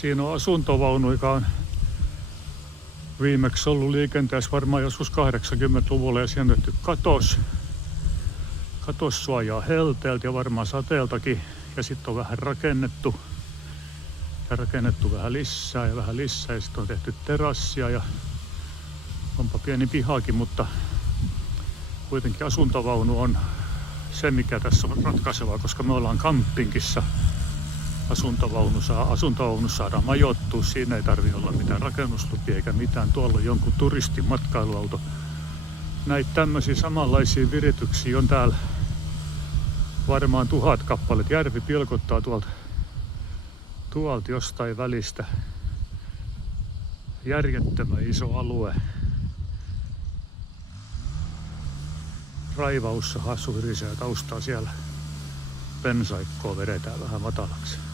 Siinä on asuntovaunu, joka on viimeksi ollut liikenteessä varmaan joskus 80-luvulla ja siinä on tehty katos suojaa helteeltä ja varmaan sateeltakin. Ja sitten on vähän rakennettu vähän lisää ja sitten on tehty terassia ja onpa pieni pihakin, mutta kuitenkin asuntovaunu on se, mikä tässä on ratkaisevaa, koska me ollaan campingissa. Asuntovaunussa saadaan majoittua, siinä ei tarvitse olla mitään rakennuslupia eikä mitään. Tuolla on jonkun turistin matkailuauto. Näitä tämmöisiä samanlaisia virityksiä on täällä varmaan 1000 kappaleet. Järvi pilkottaa tuolta jostain välistä. Järjettömän iso alue. Raivaussa hassu hyrisee taustaa siellä. Pensaikkoa vedetään vähän matalaksi.